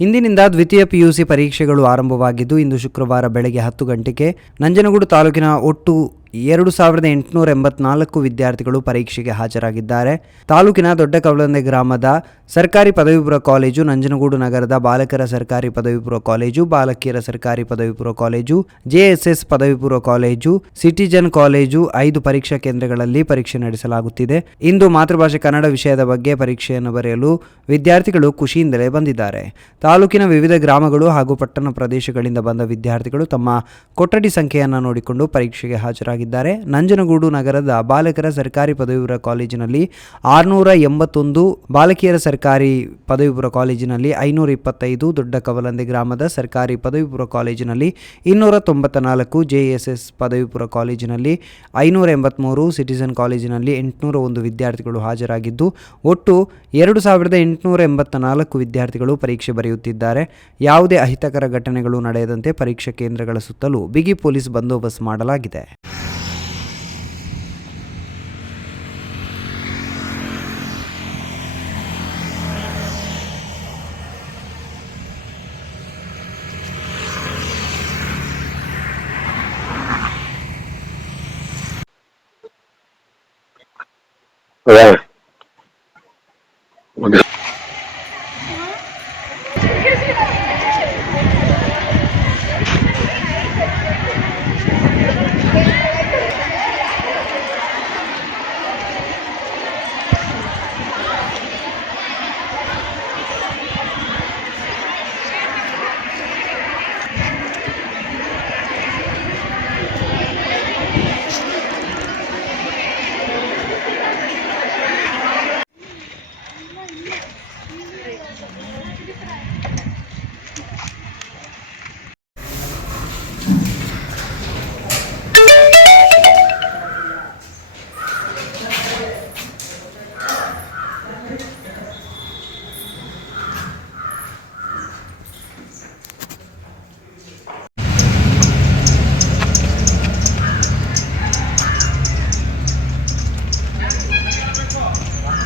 ಇಂದಿನಿಂದ ದ್ವಿತೀಯ ಪಿಯುಸಿ ಪರೀಕ್ಷೆಗಳು ಆರಂಭವಾಗಿದ್ದು ಇಂದು ಶುಕ್ರವಾರ ಬೆಳಗ್ಗೆ ಹತ್ತು ಗಂಟೆಗೆ ನಂಜನಗೂಡು ತಾಲೂಕಿನ ಒಟ್ಟು ಎರಡು ಸಾವಿರದ ಎಂಟುನೂರ ಎಂಬತ್ನಾಲ್ಕು ವಿದ್ಯಾರ್ಥಿಗಳು ಪರೀಕ್ಷೆಗೆ ಹಾಜರಾಗಿದ್ದಾರೆ. ತಾಲೂಕಿನ ದೊಡ್ಡ ಕವಲಂದೆ ಗ್ರಾಮದ ಸರ್ಕಾರಿ ಪದವಿಪೂರ್ವ ಕಾಲೇಜು, ನಂಜನಗೂಡು ನಗರದ ಬಾಲಕರ ಸರ್ಕಾರಿ ಪದವಿಪೂರ್ವ ಕಾಲೇಜು, ಬಾಲಕಿಯರ ಸರ್ಕಾರಿ ಪದವಿಪೂರ್ವ ಕಾಲೇಜು, ಜೆಎಸ್ಎಸ್ ಪದವಿಪೂರ್ವ ಕಾಲೇಜು, ಸಿಟಿಜನ್ ಕಾಲೇಜು ಐದು ಪರೀಕ್ಷಾ ಕೇಂದ್ರಗಳಲ್ಲಿ ಪರೀಕ್ಷೆ ನಡೆಸಲಾಗುತ್ತಿದೆ. ಇಂದು ಮಾತೃಭಾಷೆ ಕನ್ನಡ ವಿಷಯದ ಬಗ್ಗೆ ಪರೀಕ್ಷೆಯನ್ನು ಬರೆಯಲು ವಿದ್ಯಾರ್ಥಿಗಳು ಖುಷಿಯಿಂದಲೇ ಬಂದಿದ್ದಾರೆ. ತಾಲೂಕಿನ ವಿವಿಧ ಗ್ರಾಮಗಳು ಹಾಗೂ ಪಟ್ಟಣ ಪ್ರದೇಶಗಳಿಂದ ಬಂದ ವಿದ್ಯಾರ್ಥಿಗಳು ತಮ್ಮ ಕೊಠಡಿ ಸಂಖ್ಯೆಯನ್ನು ನೋಡಿಕೊಂಡು ಪರೀಕ್ಷೆಗೆ ಹಾಜರಾಗಿದ್ದಾರೆ ನಂಜನಗೂಡು ನಗರದ ಬಾಲಕರ ಸರ್ಕಾರಿ ಪದವಿಪೂರ್ವ ಕಾಲೇಜಿನಲ್ಲಿ ಆರುನೂರ ಎಂಬತ್ತೊಂದು ಬಾಲಕಿಯರ ಸರ್ಕಾರಿ ಪದವಿಪೂರ್ವ ಕಾಲೇಜಿನಲ್ಲಿ ಐನೂರ ಇಪ್ಪತ್ತೈದು ದೊಡ್ಡ ಕವಲಂದೆ ಗ್ರಾಮದ ಸರ್ಕಾರಿ ಪದವಿಪೂರ್ವ ಕಾಲೇಜಿನಲ್ಲಿ ಇನ್ನೂರ ತೊಂಬತ್ತ ನಾಲ್ಕು ಜೆಎಸ್ಎಸ್ ಎಸ್ ಪದವಿಪೂರ್ವ ಕಾಲೇಜಿನಲ್ಲಿ ಐನೂರ ಎಂಬತ್ತ್ಮೂರು ಸಿಟಿಸನ್ ಕಾಲೇಜಿನಲ್ಲಿ ಎಂಟುನೂರ ಒಂದು ವಿದ್ಯಾರ್ಥಿಗಳು ಹಾಜರಾಗಿದ್ದು, ಒಟ್ಟು ಎರಡು ಸಾವಿರದ ಎಂಟುನೂರ ಎಂಬತ್ತ ನಾಲ್ಕು ವಿದ್ಯಾರ್ಥಿಗಳು ಪರೀಕ್ಷೆ ಬರೆಯುತ್ತಿದ್ದಾರೆ. ಯಾವುದೇ ಅಹಿತಕರ ಘಟನೆಗಳು ನಡೆಯದಂತೆ ಪರೀಕ್ಷಾ ಕೇಂದ್ರಗಳ ಸುತ್ತಲೂ ಬಿಗಿ ಪೊಲೀಸ್ ಬಂದೋಬಸ್ತ್ ಮಾಡಲಾಗಿದೆ. É.